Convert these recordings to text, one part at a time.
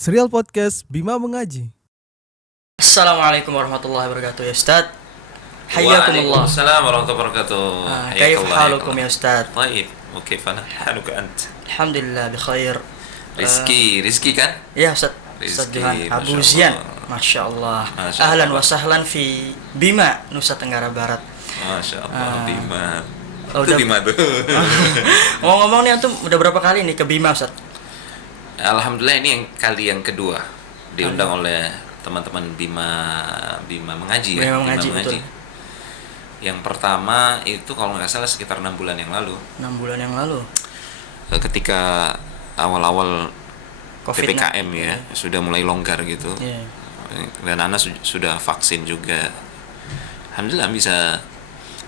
Serial Podcast Bima Mengaji. Assalamualaikum warahmatullahi wabarakatuh ya Ustaz. Hayyakumullah. Waalaikumsalam warahmatullahi wabarakatuh. Kayfa halukum ya Ustaz? Baik. وكيف حالك أنت؟ Alhamdulillah bikhair. Rizki kan? Ya Ustaz. Ustaz Rizki, Johan Abu Masya Zian. Allah. Masya Allah. Masya Ahlan Allah. wa sahlan fi Bima, Nusa Tenggara Barat. Masya Allah, Bima. Oh, Itu udah- Bima tuh. Ngomong-ngomong nih antum udah berapa kali nih ke Bima Ustaz? Alhamdulillah ini yang kali yang kedua diundang oleh teman-teman Bima Mengaji ya. Bima Mengaji, betul. Yang pertama itu kalau nggak salah sekitar 6 bulan yang lalu, 6 bulan yang lalu. ketika awal-awal Covid PPKM ya sudah mulai longgar gitu. Iya. Dan Ana sudah vaksin juga. Alhamdulillah bisa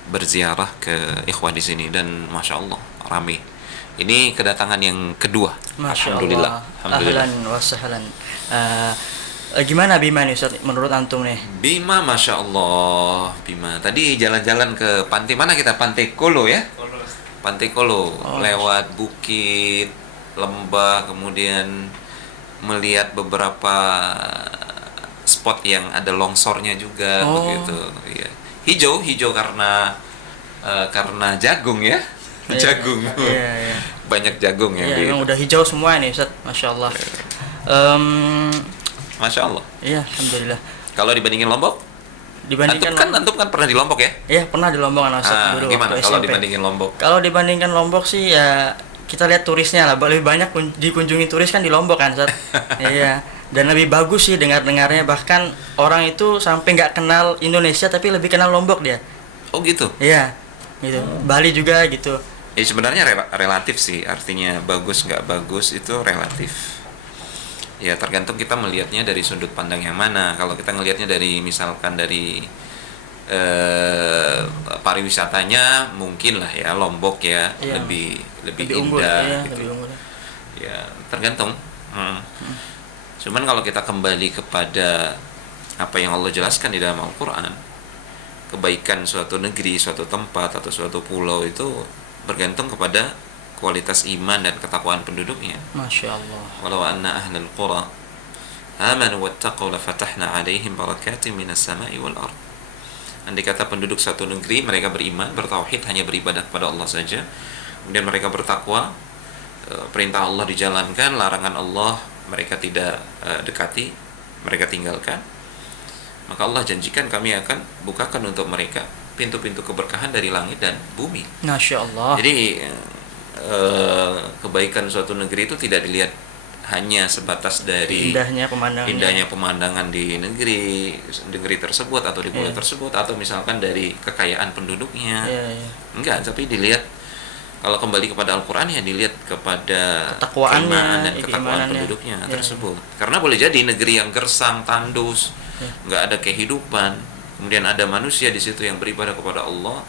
berziarah ke ikhwah di sini dan masya Allah rame. Ini kedatangan yang kedua. Masya Alhamdulillah. Allah. Alhamdulillah. Ahlan wa sahlan. Gimana Bima nih Ustaz menurut antum nih? Bima masya Allah. Bima. Tadi jalan-jalan ke pantai mana kita? Pantai Kolo ya? Pantai Kolo. Lewat bukit, lembah, kemudian melihat beberapa spot yang ada longsornya juga begitu. Iya. Hijau karena jagung ya. Jagung. Iya, iya. Banyak jagung ya. Iya, emang udah hijau semua nih Ustaz. Masya Allah. Masya Allah. Iya, alhamdulillah. Kalau dibandingin Lombok, Dibandingkan antum kan pernah di Lombok ya? Iya, pernah di Lombok anak Ustaz dulu Gimana waktu kalau SMP. dibandingin Lombok? Kalau dibandingkan Lombok sih ya kita lihat turisnya lah, lebih banyak dikunjungi turis kan di Lombok kan Ustaz. Iya. Dan lebih bagus sih dengarnya, bahkan orang itu sampai nggak kenal Indonesia tapi lebih kenal Lombok dia. Oh gitu. Iya. Gitu. Bali juga gitu. Ya sebenarnya relatif sih, artinya bagus nggak bagus itu relatif. Ya tergantung kita melihatnya dari sudut pandang yang mana. Kalau kita ngelihatnya dari misalkan dari pariwisatanya mungkin lah ya Lombok ya Iya. lebih unggul indah ya, gitu. lebih unggul. Ya tergantung. Cuman kalau kita kembali kepada apa yang Allah jelaskan di dalam Al-Quran, kebaikan suatu negeri, suatu tempat atau suatu pulau itu bergantung kepada kualitas iman dan ketakwaan penduduknya. Masya Allah. Walau anna ahlal qura amanu wattaqaw lafatahna alaihim barakatin minas sama'i wal ard. Andai kata penduduk satu negeri mereka beriman, bertauhid, hanya beribadah kepada Allah saja, kemudian mereka bertakwa, perintah Allah dijalankan, larangan Allah mereka tidak dekati, mereka tinggalkan, maka Allah janjikan kami akan bukakan untuk mereka pintu-pintu keberkahan dari langit dan bumi. Masya Allah. Jadi kebaikan suatu negeri itu tidak dilihat hanya sebatas dari indahnya pemandangan di negeri tersebut atau di pulau tersebut, atau misalkan dari kekayaan penduduknya. Enggak, tapi dilihat, kalau kembali kepada Al-Quran ya dilihat kepada Ketakwaannya, keimanan dan ketakwaan keimanannya. penduduknya tersebut. Karena boleh jadi negeri yang gersang, tandus, nggak ada kehidupan, kemudian ada manusia di situ yang beribadah kepada Allah,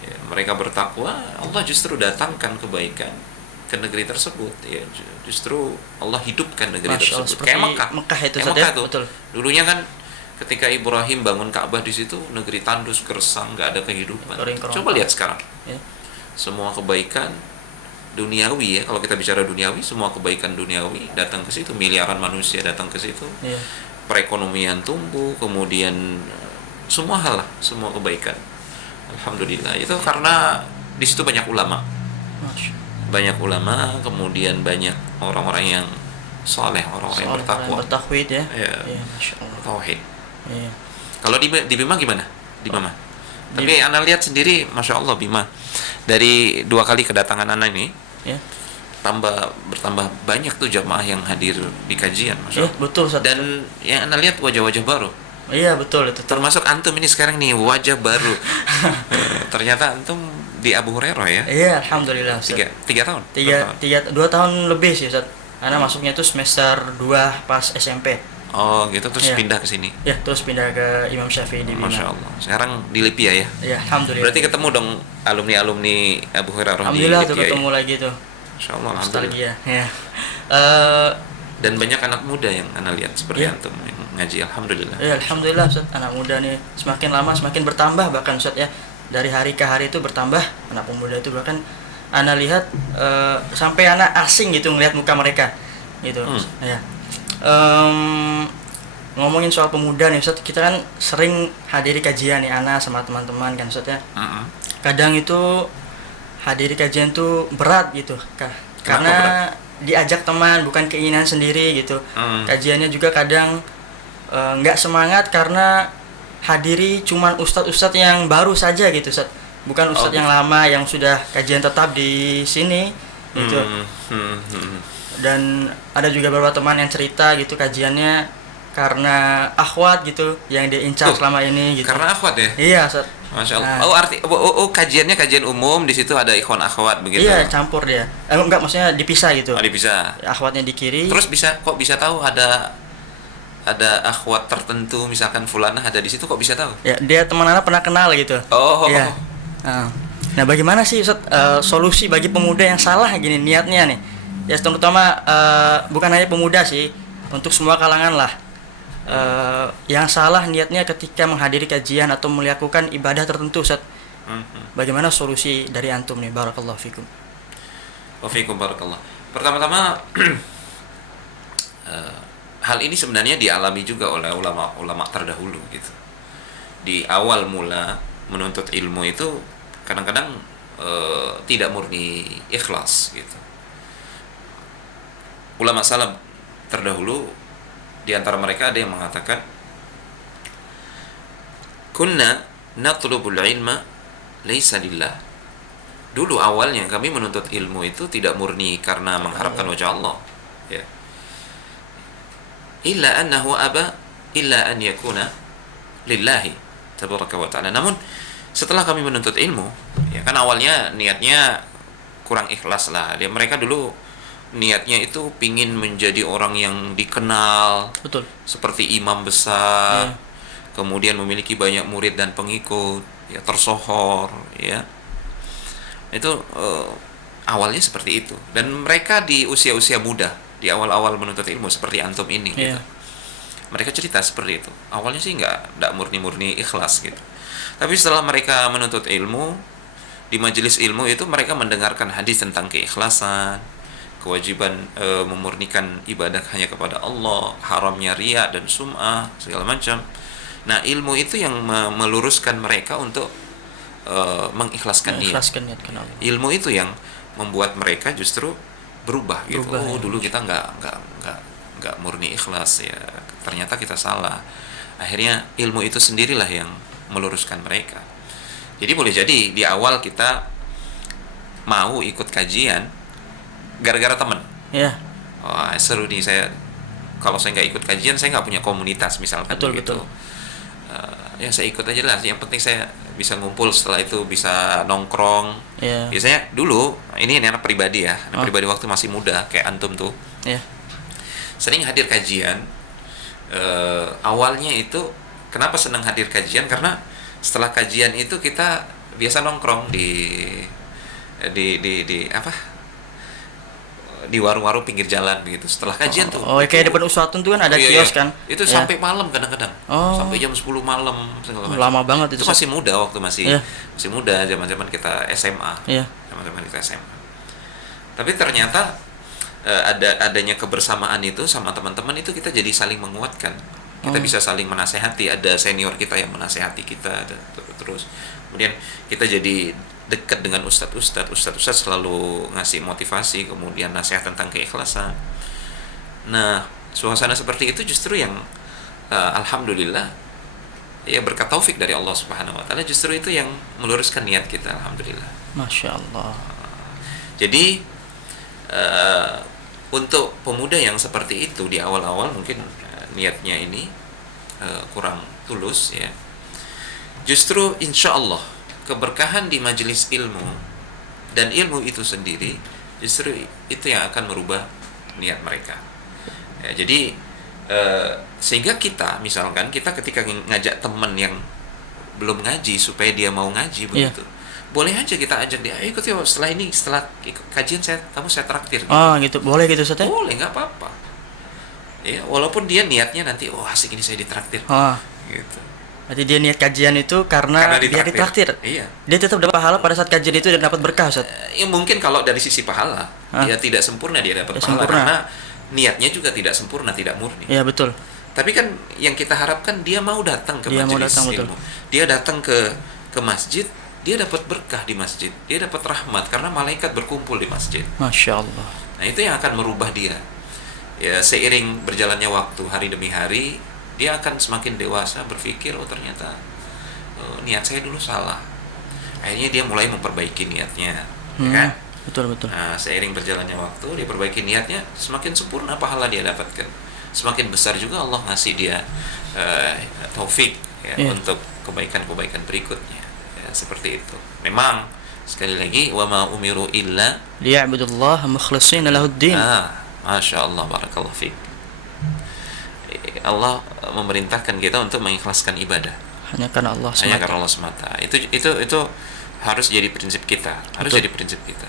ya, mereka bertakwa, Allah justru datangkan kebaikan ke negeri tersebut. Ya, justru Allah hidupkan negeri Masya Allah, tersebut. seperti Kayak Mekah. Mekah itu Kayak Ustaz, Mekah ya? tuh. Betul. Dulunya kan ketika Ibrahim bangun Ka'bah di situ, negeri tandus, gersang, nggak ada kehidupan. Kering kerontang. Coba lihat sekarang. Ya. Semua kebaikan duniawi ya, kalau kita bicara duniawi, semua kebaikan duniawi datang ke situ, miliaran manusia datang ke situ. Iya. Perekonomian tumbuh, kemudian semua hal lah, semua kebaikan. Alhamdulillah. Itu karena di situ banyak ulama. Banyak ulama, kemudian banyak orang-orang yang soleh, orang-orang yang bertakwa. Bertauhid ya. Ya. Iya, Masya Allah. Tauhid. Iya. Kalau di Bima gimana? Di Bima. Tapi Ana lihat sendiri, masya Allah Bima. Dari 2 kali kedatangan Ana ini, Ya. bertambah banyak tuh jamaah yang hadir di kajian, masya Iya, Allah. betul Ustaz. Dan yang Ana lihat wajah-wajah baru. Iya, betul itu. Termasuk antum ini sekarang nih wajah baru. Ternyata antum di Abu Hurairah ya. Iya, alhamdulillah Ustaz. 3 tahun. 2 tahun lebih sih Ustaz. Karena masuknya itu semester 2 pas SMP. Oh gitu, terus Iya. pindah ke sini. Ya, terus pindah ke Imam Syafi'i di Bima. Masya Allah. Sekarang di Lipia ya. Ya, alhamdulillah. Berarti ketemu dong alumni Abu Hurairah di Alhamdulillah tuh Lipia ketemu ya? lagi tuh. Masya Allah, alhamdulillah. Nostalgia. Ya. Dan banyak anak muda yang Ana lihat seperti Iya. antum yang ngaji, alhamdulillah. Ya, alhamdulillah Ustaz. Anak muda nih semakin lama semakin bertambah bahkan Ustaz ya. Dari hari ke hari itu bertambah anak pemuda itu, bahkan Ana lihat sampai anak asing gitu ngelihat muka mereka gitu. Ya. Em, ngomongin soal pemuda nih Ustaz, kita kan sering hadiri kajian nih Ana sama teman-teman kan Ustaz ya. Mm-mm. Kadang itu hadiri kajian tuh berat gitu karena diajak teman bukan keinginan sendiri gitu. Kajiannya juga kadang nggak semangat karena hadiri cuman ustadz-ustadz yang baru saja gitu Ustaz. Bukan ustadz yang lama yang sudah kajian tetap di sini gitu. Dan ada juga beberapa teman yang cerita gitu kajiannya karena akhwat gitu yang dia incar selama ini gitu. Karena akhwat ya? Iya Ustaz. Masya Allah. Kajiannya kajian umum, di situ ada ikhwan akhwat begitu. Iya, campur dia. Enggak, maksudnya dipisah gitu. Dipisah. Akhwatnya di kiri. Terus kok bisa tahu ada akhwat tertentu, misalkan fulanah ada di situ, kok bisa tahu? Ya, dia teman anak pernah kenal gitu. Iya. Nah, bagaimana sih Ustaz solusi bagi pemuda yang salah gini niatnya nih? Ya terutama bukan hanya pemuda sih, untuk semua kalangan lah. Yang salah niatnya ketika menghadiri kajian atau melakukan ibadah tertentu Ustaz. Bagaimana solusi dari antum nih? Barakallahu fikum. Wa fikum barakallah. Pertama-tama hal ini sebenarnya dialami juga oleh ulama terdahulu gitu. Di awal mula menuntut ilmu itu kadang-kadang tidak murni ikhlas gitu. Ulama salaf terdahulu, di antara mereka ada yang mengatakan, kunna natlubul ilma laisa lillah. Dulu awalnya kami menuntut ilmu itu tidak murni karena mengharapkan wajah Allah, ya. Illa annahu aba illa an yakuna lillahi tabaraka wa ta'ala. Namun setelah kami menuntut ilmu, ya kan awalnya niatnya kurang ikhlas lah. Mereka dulu niatnya itu pingin menjadi orang yang dikenal, betul, seperti imam besar, kemudian memiliki banyak murid dan pengikut, ya tersohor, ya. Itu awalnya seperti itu. Dan mereka di usia-usia muda, di awal-awal menuntut ilmu seperti antum ini, gitu. Mereka cerita seperti itu. Awalnya sih nggak murni-murni ikhlas gitu. Tapi setelah mereka menuntut ilmu, di majelis ilmu itu mereka mendengarkan hadis tentang keikhlasan, kewajiban memurnikan ibadah hanya kepada Allah, haramnya riya dan sum'ah segala macam. Nah, ilmu itu yang meluruskan mereka untuk mengikhlaskan niat. Ilmu itu yang membuat mereka justru berubah gitu. Dulu kita nggak murni ikhlas ya. Ternyata kita salah. Akhirnya ilmu itu sendirilah yang meluruskan mereka. Jadi boleh jadi di awal kita mau ikut kajian gara-gara teman. Iya. Oh, seru nih kalau saya nggak ikut kajian, saya nggak punya komunitas misalkan. Betul. Ya saya ikut aja lah. Yang penting saya bisa ngumpul, setelah itu bisa nongkrong. Yeah. Biasanya dulu, ini anak pribadi ya, pribadi waktu masih muda kayak antum tuh. Yeah. Sering hadir kajian. Awalnya itu kenapa senang hadir kajian? Karena setelah kajian itu kita biasa nongkrong di di warung-warung pinggir jalan begitu. Setelah kajian tuh. Kayak depan Uswatun tuh kan ada kios kan. Itu sampai malam kadang-kadang. Sampai jam 10 malam segala macam. Lama banget itu. Itu masih muda waktu masih muda, zaman-zaman kita SMA. Zaman-zaman kita SMA. Tapi ternyata adanya kebersamaan itu sama teman-teman itu kita jadi saling menguatkan. Kita bisa saling menasehati, ada senior kita yang menasehati kita terus. Kemudian kita jadi dekat dengan ustadz selalu ngasih motivasi, kemudian nasihat tentang keikhlasan. Nah, suasana seperti itu justru yang alhamdulillah ya berkat taufik dari Allah Subhanahu wa taala, justru itu yang meluruskan niat kita, alhamdulillah. Masya Allah. Jadi untuk pemuda yang seperti itu di awal-awal mungkin niatnya ini kurang tulus ya. Justru insya Allah keberkahan di majelis ilmu dan ilmu itu sendiri justru itu yang akan merubah niat mereka. Ya, jadi sehingga kita misalkan kita ketika ngajak teman yang belum ngaji supaya dia mau ngaji begitu, boleh aja kita ajak dia, ikut yuk setelah kajian saya traktir. Gitu. Gitu, boleh gitu Ustaz? Boleh, nggak apa-apa. Ya, walaupun dia niatnya nanti asik ini saya ditraktir. Gitu. Berarti dia niat kajian itu karena biar ditraktir. Iya. Dia tetap dapat pahala pada saat kajian itu dan dapat berkah, Ustaz. Ya mungkin kalau dari sisi pahala dia tidak sempurna dia dapat pahala karena niatnya juga tidak sempurna, tidak murni. Iya betul. Tapi kan yang kita harapkan dia mau datang ke Dia mau majelis datang, betul. ilmu. Dia datang ke masjid, dia dapat berkah di masjid, dia dapat rahmat karena malaikat berkumpul di masjid. Masya Allah. Nah, itu yang akan merubah dia. Ya, seiring berjalannya waktu, hari demi hari, dia akan semakin dewasa berpikir, oh ternyata niat saya dulu salah. Akhirnya dia mulai memperbaiki niatnya, ya kan? Betul. Nah, seiring berjalannya waktu, dia perbaiki niatnya, semakin sempurna pahala dia dapatkan. Semakin besar juga Allah ngasih dia taufik ya, untuk kebaikan-kebaikan berikutnya. Ya, seperti itu. Memang sekali lagi, wa ma umiru illa liya'budullaha mukhlishina lahuddin. Masya Allah, barakallahu fiik. Allah memerintahkan kita untuk mengikhlaskan ibadah Hanya karena Allah hanya semata. karena Allah semata. Itu harus jadi prinsip kita, jadi prinsip kita.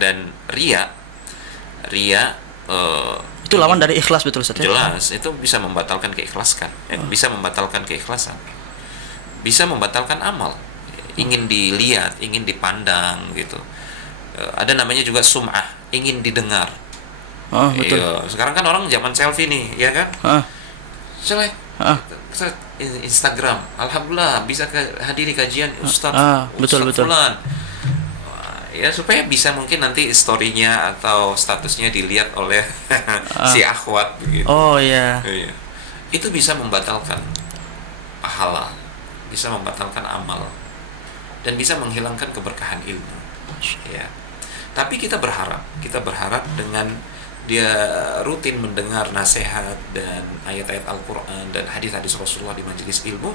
Dan ria Itu lawan dari ikhlas, betul Ustaz ya? jelas itu bisa membatalkan keikhlasan, bisa membatalkan keikhlasan, bisa membatalkan amal. Ingin dilihat, ingin dipandang gitu. Ada namanya juga sum'ah, ingin didengar. Betul. Iya, sekarang kan orang zaman selfie nih, ya kan? Selek. Instagram, alhamdulillah bisa hadiri kajian Ustadz betul. Fulan. Ya supaya bisa mungkin nanti story-nya atau statusnya dilihat oleh si akhwat begitu. Oh iya. Iya. Itu bisa membatalkan pahala, bisa membatalkan amal, dan bisa menghilangkan keberkahan ilmu. Ya. Tapi kita berharap dengan dia rutin mendengar nasihat dan ayat-ayat Al-Quran dan hadis-hadis Rasulullah di majelis ilmu,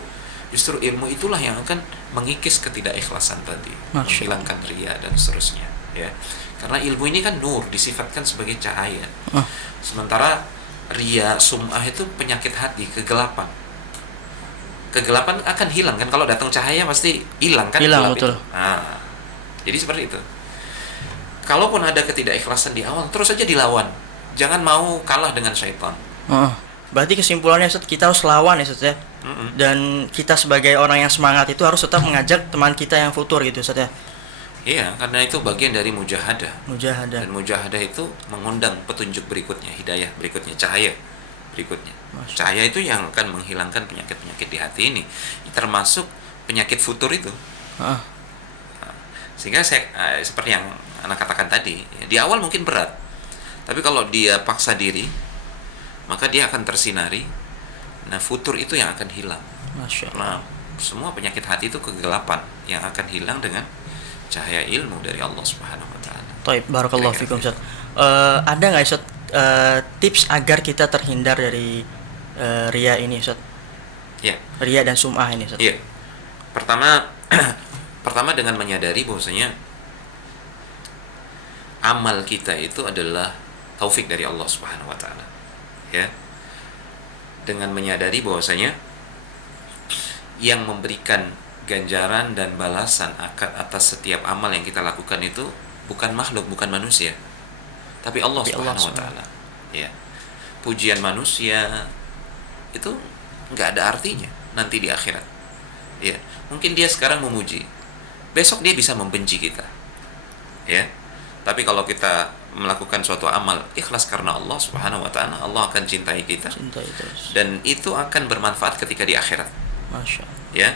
justru ilmu itulah yang akan mengikis ketidakikhlasan tadi, menghilangkan ria dan seterusnya. Ya, karena ilmu ini kan nur, disifatkan sebagai cahaya. Sementara ria, sum'ah itu penyakit hati, kegelapan. Kegelapan akan hilang kan, kalau datang cahaya pasti hilang kan. Hilang, betul. Nah, jadi seperti itu. Kalaupun ada ketidakikhlasan di awal, terus saja dilawan. Jangan mau kalah dengan syaitan. Berarti kesimpulannya Ustaz, kita harus lawan ya Ustaz ya. Dan kita sebagai orang yang semangat itu harus tetap mengajak teman kita yang futur gitu Ustaz ya. Iya, karena itu bagian dari mujahadah. Dan Dan mujahadah itu mengundang petunjuk berikutnya, hidayah berikutnya, cahaya berikutnya. Cahaya itu yang akan menghilangkan penyakit-penyakit di hati ini, termasuk penyakit futur itu. Sehingga seperti yang anak katakan tadi, ya, di awal mungkin berat, tapi kalau dia paksa diri, maka dia akan tersinari. Nah, futur itu yang akan hilang. Masya Allah. Nah, semua penyakit hati itu kegelapan yang akan hilang dengan cahaya ilmu dari Allah Subhanahu wa taala. Taib, barakallahu fikum Ustaz. Ada nggak Ustaz tips agar kita terhindar dari ria ini Ustaz? Ya. Ria dan sum'ah ini Ustaz. Iya. Pertama dengan menyadari bahwasanya amal kita itu adalah taufik dari Allah Subhanahu wa taala. Ya. Dengan menyadari bahwasanya yang memberikan ganjaran dan balasan atas setiap amal yang kita lakukan itu bukan makhluk, bukan manusia, tapi Allah Subhanahu wa taala. Ya. Pujian manusia itu nggak ada artinya nanti di akhirat. Ya. Mungkin dia sekarang memuji, besok dia bisa membenci kita. Ya. Tapi kalau kita melakukan suatu amal ikhlas karena Allah Subhanahu wa taala, Allah akan cintai kita. Dan itu akan bermanfaat ketika di akhirat. Masya Allah. Ya.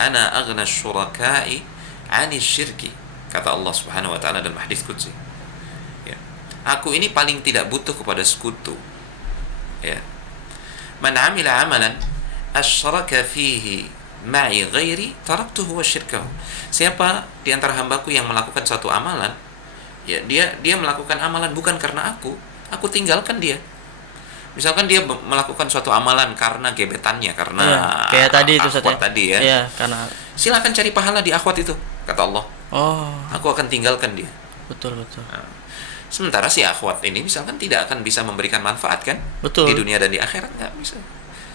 Ana aghna syuraka'i 'ani syirki, kata Allah Subhanahu wa taala dalam hadis qudsi. Ya. Aku ini paling tidak butuh kepada sekutu. Ya. Man 'amila 'amalan asyraka fihi ma'i ghairi taraktuhu wa syirkahu. Siapa di antara hambaku yang melakukan suatu amalan, ya dia melakukan amalan bukan karena aku tinggalkan dia. Misalkan dia melakukan suatu amalan karena gebetannya, karena kayak tadi itu akhwat tadi ya. Iya, karena silakan cari pahala di akhwat itu, kata Allah. Aku akan tinggalkan dia. Betul. Nah, sementara si akhwat ini misalkan tidak akan bisa memberikan manfaat kan? Betul. Di dunia dan di akhirat nggak bisa.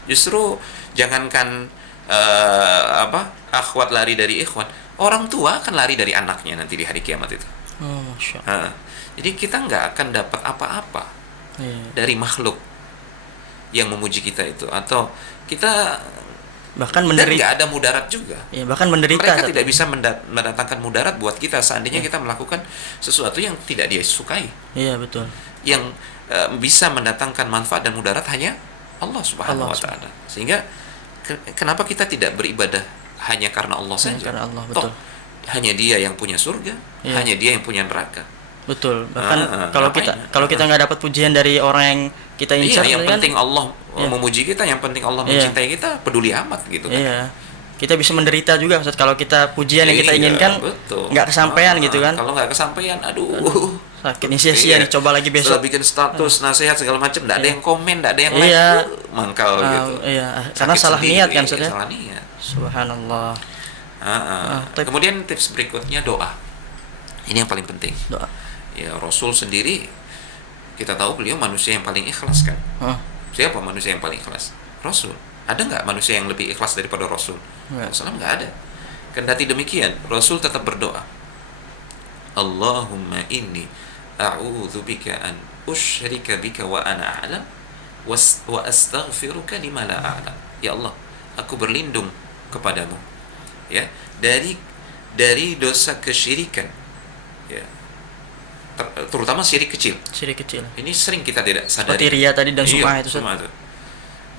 Justru jangankan akhwat lari dari ikhwan, orang tua akan lari dari anaknya nanti di hari kiamat itu. Masya Allah. Jadi kita nggak akan dapat apa-apa dari makhluk yang memuji kita itu, atau kita Bahkan Dan menderita. nggak ada mudarat juga. Ya, bahkan menderita. Mereka Ustaz. tidak bisa mendatangkan mudarat buat kita seandainya kita melakukan sesuatu yang tidak dia sukai. Iya, betul. Yang bisa mendatangkan manfaat dan mudarat hanya Allah Subhanahu wa taala. Sehingga kenapa kita tidak beribadah hanya karena Allah Hanya saja? karena Allah, Toh, betul. hanya Dia yang punya surga, Iya. hanya Dia yang punya neraka. Betul. Bahkan Ngapain? kalau kita nggak dapat pujian dari orang yang kita Iya, incar, yang kan, penting Allah Iya. memuji kita, yang penting Allah Iya. mencintai kita, peduli amat gitu kan. Iya. Kita bisa menderita juga Ustaz kalau kita pujian yang kita Iya, inginkan betul. nggak kesampaian gitu kan. Kalau nggak kesampaian, aduh. Sakit ini sia-sia nih, coba lagi Setelah besok. bikin status, nasihat segala macam, nggak ada Iya. yang komen, nggak ada yang Iya. like, mangkal gitu. Iya, karena Sakit salah sendiri, niat kan Ustaz ya. salah niat. Subhanallah. Tapi- Kemudian tips berikutnya doa. Ini yang paling penting. Doa. Ya, Rasul sendiri kita tahu beliau manusia yang paling ikhlas kan. Oh, Siapa manusia yang paling ikhlas? Rasul. Ada nggak manusia yang lebih ikhlas daripada Rasul? Nggak. Rasulullah nggak ada. Kendati demikian, Rasul tetap berdoa. Allahumma inni a'udzu bika an usyrika bika wa ana a'lam wa astaghfiruka lima la a'lam. Ya Allah, aku berlindung kepadamu, ya, dari dosa kesyirikan, ya, terutama syirik kecil. syirik kecil. Ini sering kita tidak sadari. Seperti ria tadi dan Iya, sum'ah itu Ustaz. sum'ah itu.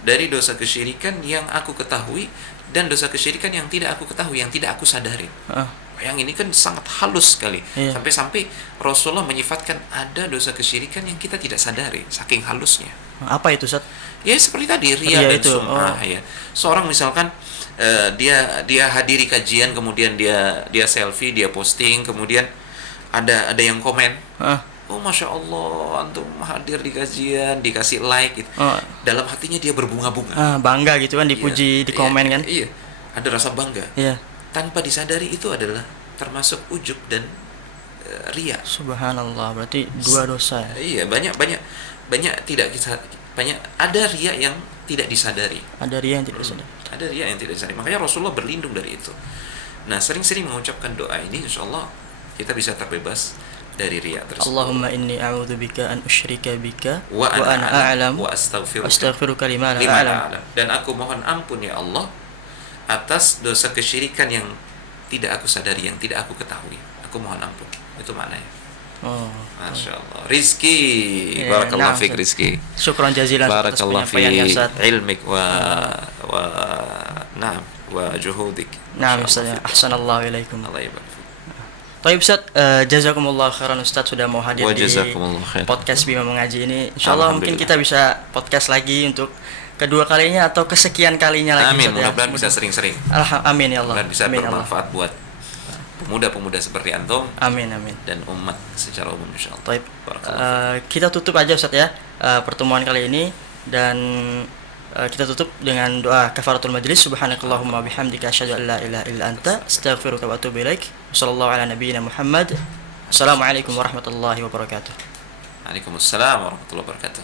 Dari dosa kesyirikan yang aku ketahui dan dosa kesyirikan yang tidak aku ketahui, yang tidak aku sadari. Ah, Yang ini kan sangat halus sekali. Iya. Sampai-sampai Rasulullah menyifatkan ada dosa kesyirikan yang kita tidak sadari, saking halusnya. apa itu Ustaz? Ya seperti tadi ria Ria dan itu, sum'ah, oh. ya. Seorang misalkan dia hadiri kajian, kemudian dia selfie, dia posting, kemudian ada yang komen, Ah, oh masya Allah, antum hadir di kajian, dikasih like gitu. oh, Dalam hatinya dia berbunga-bunga. bangga gitu kan, dipuji, Iya, di komen iya, kan. Iya, ada rasa bangga. Iya. Tanpa disadari itu adalah termasuk ujub dan ria. Subhanallah, berarti dua dosa ya. Iya, banyak tidak bisa, banyak ada ria yang tidak disadari. Ada ria yang tidak sadar. Ada ria yang tidak disadari. Makanya Rasulullah berlindung dari itu. Nah, sering-sering mengucapkan doa ini, insyaallah kita bisa terbebas dari ria tersebut. Allahumma inni a'udzubika an usyrika bika wa ana a'lam wa wa astaghfiruka astaghfiruka lima la lima a'lam. la a'lam. Dan aku mohon ampun ya Allah atas dosa kesyirikan yang tidak aku sadari, yang tidak aku ketahui. Aku mohon ampun. Itu maknanya. Oh, Masya Allah. Rizki. Iya, Barakallah nah, fiik Ustaz. Rizki. syukran jazilan atas Barakallah fi penyampaiannya Ustaz. ilmik wa na'am wa juhudik. Nah, Masya Ustaz Allah ya. fiik. Ahsanallahu ilaikum. Allah yabarak fiik. Baik Ustaz, jazakumullah khairan Ustaz sudah mau hadir Wa di jazakumullah khair. podcast Bima Mengaji ini. Insyaallah mungkin kita bisa podcast lagi untuk kedua kalinya atau kesekian kalinya lagi Amin, Ustaz, ya. mudah-mudahan bisa sering-sering. Amin ya Allah. Dan bisa Amin ya Allah. bermanfaat buat pemuda-pemuda seperti antum Amin amin. dan umat secara umum insyaallah. Baik. Barakallah. Kita tutup aja Ustaz ya pertemuan kali ini, dan kita tutup dengan doa kafaratul majlis. Subhanakallahumma bihamdika asyhadu an la ilaha illa anta astaghfiruka wa atubu ilaik. Wassallallahu ala nabiyyina Muhammad. Assalamualaikum warahmatullahi wabarakatuh. Waalaikumsalam warahmatullahi wabarakatuh.